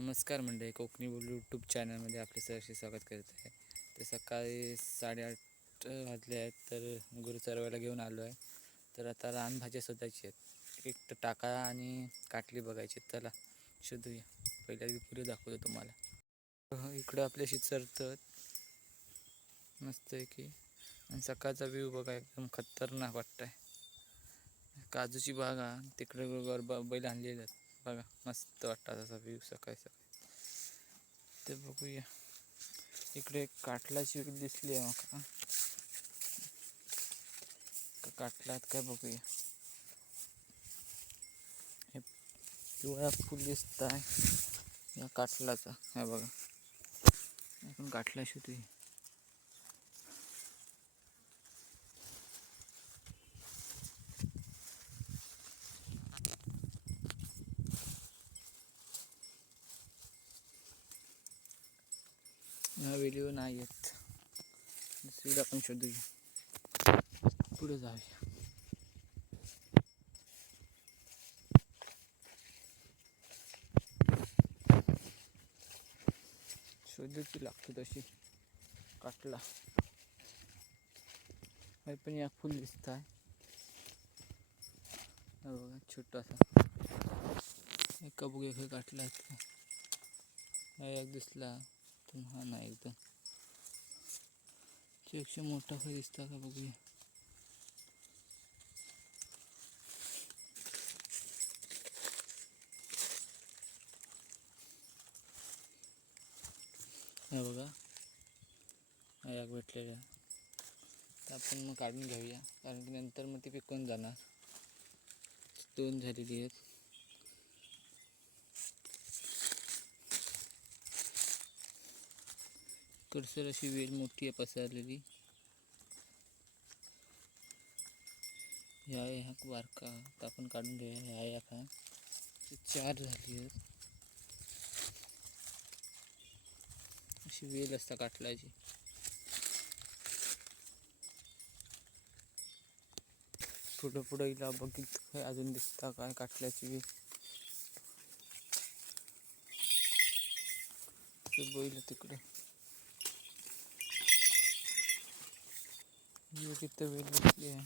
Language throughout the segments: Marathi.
नमस्कार मंडळी, कोकणी बोलू यूट्यूब चॅनलमध्ये आपले सहर्ष स्वागत करत आहे. तर सकाळी 8:30 वाजले आहेत. तर गुरु चरवायला घेऊन आलो आहे. तर आता रानभाज्या शोधायची आहेत. एक तर टाका आणि काटली बघायची. चला शोधूया. पहिल्या पुढे दाखवतो तुम्हाला. इकडं आपल्याशी चरतं मस्त आहे की. आणि सकाळचा व्ह्यू बघा, एकदम खतरनाक वाटत आहे. काजूची बागा तिकडे बैल आणलेले आहेत बघा, मस्त वाटतात असा व्ह्यू सकाळी सकाळी. ते बघूया. इकडे एक काटलाची वेल दिसली आहे मका. काटलात काय बघूया. हे पिवळा फुल दिसत आहे या काटलाचा. हे बघा, आपण काटला शोधूया. ह्या व्हिडिओ नाही येत. दुसरीला आपण शोधूया. पुढे जाऊया. शोधूची लागतो तशी काटला. हे पण या फुल दिसत आहे बघा, छोटासा. एका बघूया काटला एक दिसला. हा नाही, एकदम पेक्षा मोठा काही दिसता का बघूया. हे बघा, एक भेटलेल्या. तर आपण मग काढून घेऊया, कारण की नंतर मग ती पिकून जाणार. 2 झालेली आहेत. कडसर अशी वेल मोठी आहे पसरलेली. ह्या एक बारका तर आपण काढून घेऊया. ह्या एक आहे. 4 झाली आहेत. अशी वेल असता काटलाची. पुढं पुढं हिला बघितलं अजून दिसता काय काटल्याची वेल. बैल तिकडे किती वेल दिसली आहे.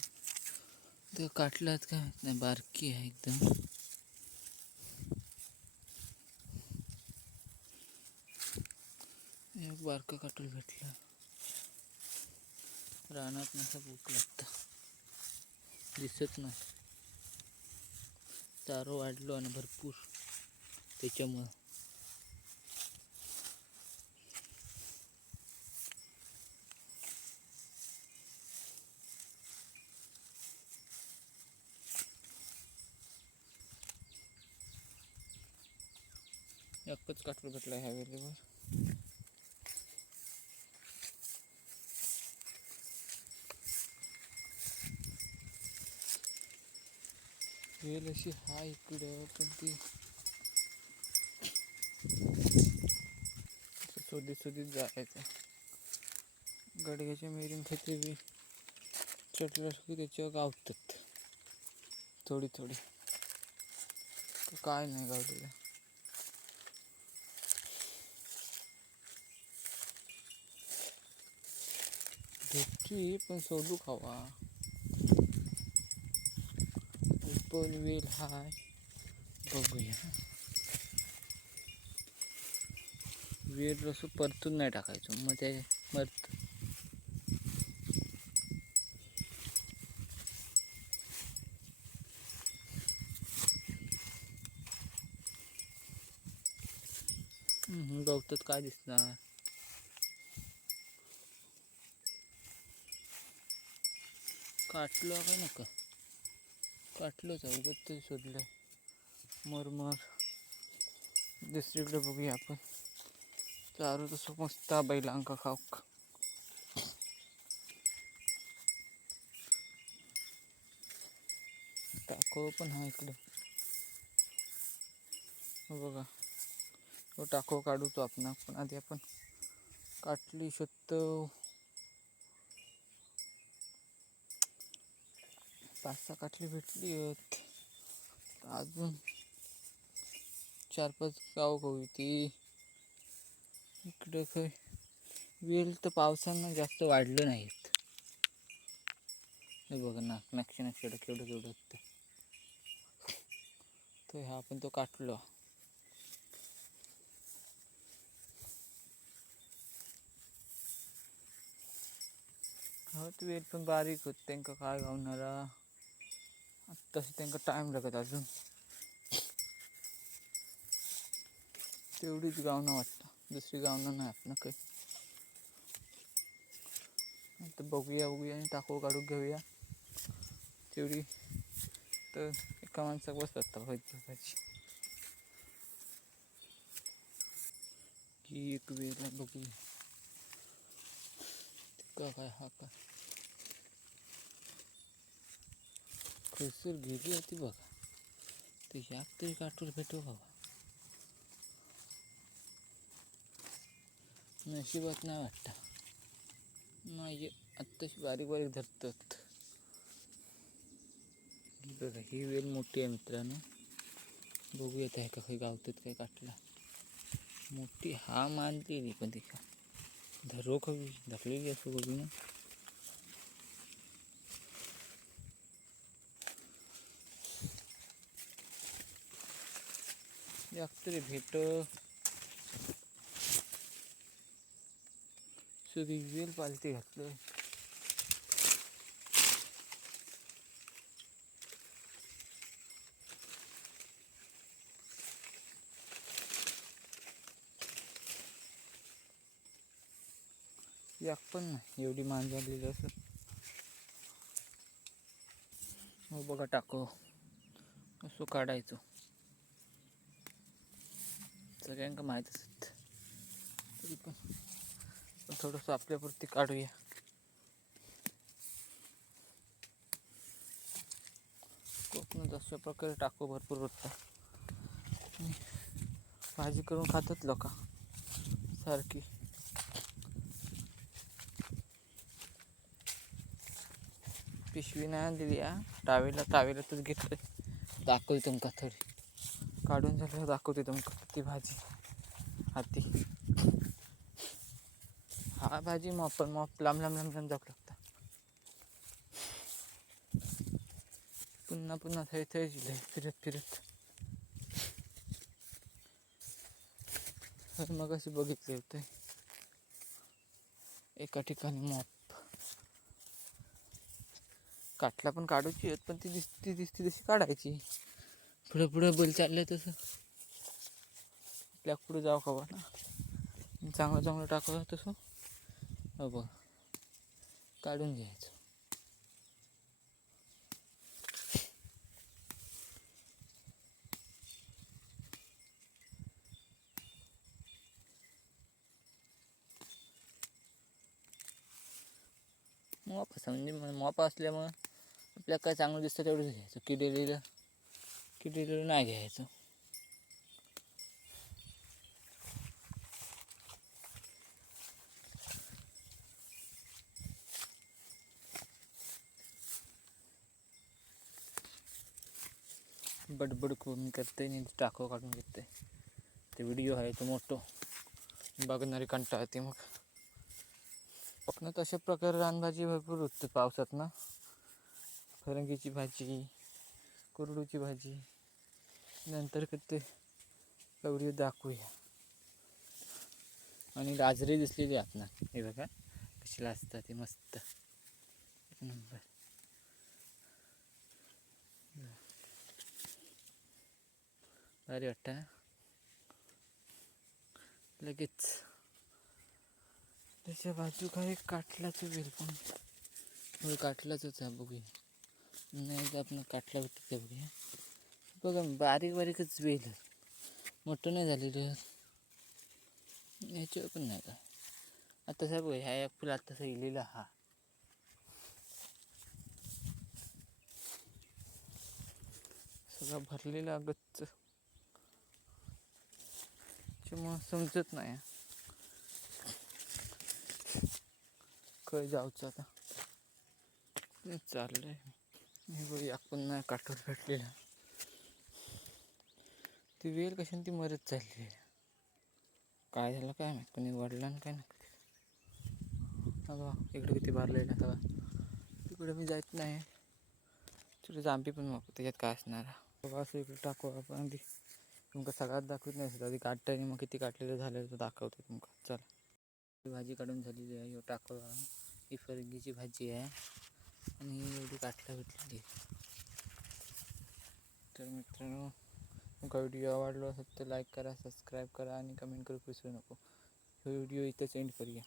तर काटलात काय नाही, बारकी आहे एकदम. एक बारका काटूल भेटला. रानात नसा भूक लागता, दिसत नाही. चारो वाढलो आणि भरपूर त्याच्यामुळं. एकच काटूल भेटला ह्या वेळेवर. वेल अशी हा इकडं, पण ती शोधीत जायचं. गडग्याच्या मेरीन खाते बी चटला की त्याच्यावर गावतात थोडी थोडी. काय नाही गावलेलं. भेटली पण शोधू खावा. पण वेल हाय, बघूया. वेल असं परतून नाही टाकायचं, मग ते मरत. गवतात काय दिसणार. काटलं काय नका, काटलंच आहे उगत तरी शोधलं. मरमर दुसरीकडे बघूया आपण. चारू तसं मस्त बैलांका खाऊक. टाको पण हा इकडं बघा. तो टाको काढूतो आपण. पण आधी आपण काटली शोधतो. 5-6 काटली भेटली आहेत. अजून 4-5 गाव होई ती इकडं काय वेल तर पावसानं जास्त वाढलं नाहीत. हे बघ ना नक्षी केवढं केवढं होतं. तर हा पण तो काटलो. हत वेल पण बारीक होत त्यांना काय गावणारा तसं त्यांना टाइम लागत अजून तेवढीच गावणं वाटतं, दुसरी गावणं नाही आपण काही. आता बघूया आणि टाकू काढून घेऊया तेवढी तर एका माणसाक बसतात व्हायची की एक वेळेला बघूया का काय हा का खैसूर गेली होती बघा. ते याक तरी काटून भेटू बाबा, नशिबात नाही वाटतं. नाही आत्ताशी बारीक बारीक धरतात. बघा ही वेल मोठी आहे मित्रांनो, बघूयात आहे का काही गावतात काय काटला मोठी हा मानलेली पण ती धरो कवी धरलेली असं बघू ना. तरी भेट सगळी वेल पालती घातलं. याक पण नाही एवढी मान झालेली असं. हो बघा टाको असं काढायचो सगळ्यांना माहीतच तरी पण थोडंसं आपल्यापुरती काढूया. कोकणात अशा प्रकारे टाको भरपूर होतात. भाजी करून खातात लोक सारखी. पिशवी नाही आणलेली टावेलातच घेतलं. दाखवते तुमका थोडी काढून झाल्यावर दाखवते तुमका किती भाजी हाती. हा भाजी मॉप लांब जाऊ लागता. पुन्हा थै फिरत मग अशी बघितले होते एका ठिकाणी मॉप काटला पण काढूची आहेत, पण ती दिसती तशी काढायची. पुढं बैल चाललंय तसं आपल्या पुढे जाऊ खबर ना, चांगलं टाकलं तसं हो बघ काढून घ्यायचं. मॉप असं म्हणजे मॉप असल्यामुळं आपल्याला काय चांगलं दिसतं तेवढंच घ्यायचं. किडलेलं नाही घ्यायचं. बडबड करून करते आणि टाको काढून घेते. ते व्हिडिओ आहे तो मोठो बघणारी कंटाळते. मग कोकणात अशा प्रकारे रानभाजी भरपूर उठते पावसात ना. फरंगीची भाजी, कुरडूची भाजी, नंतर करते एवढी दाखवूया. आणि गाजरी दिसलेली आत ना, हे बघा कशी असतात ती मस्त एक नंबर. भारी वाटतं ना. लगेच त्याच्या बाजू काय काटलाच वेल पण काटलाच आहे. बघूया नाही आपण काटला भेटते बघूया. बघा बारीकच वेल मोठं नाही झालेलं याच्यावर पण नाही का आता साहेब. ह्या एक फुल आता इलेला हा सगळा भरलेला गच्च मग समजत नाही काय जाऊचं आता. चाललंय हे बघ आपण नाही काठोर भेटलेला ती वेल कशाने ती मरत चालली आहे. काय झालं काय माहीत, कोणी वडिलांना काय नका. अगं इकडे किती भरलं ना का, तिकडे मी जायत नाही. तिकडे जांभी पण मग त्याच्यात काय असणार. बघा असं इकडे टाकू आपण आधी. तुमका सगळ्यात दाखवत नाही आधी काढताना मग किती काढलेलं झालं तर दाखवतो तुमका. चला भाजी काढून झालेली आहे. टाकवा ही फरगीची भाजी आहे आणि एवढी काटल्या भेटलेली आहे. तर मित्रांनो, तुमका व्हिडिओ आवडला असेल तर लाईक करा, सबस्क्राईब करा आणि कमेंट करू विसरू नको. व्हिडिओ इथेच एंड करूया.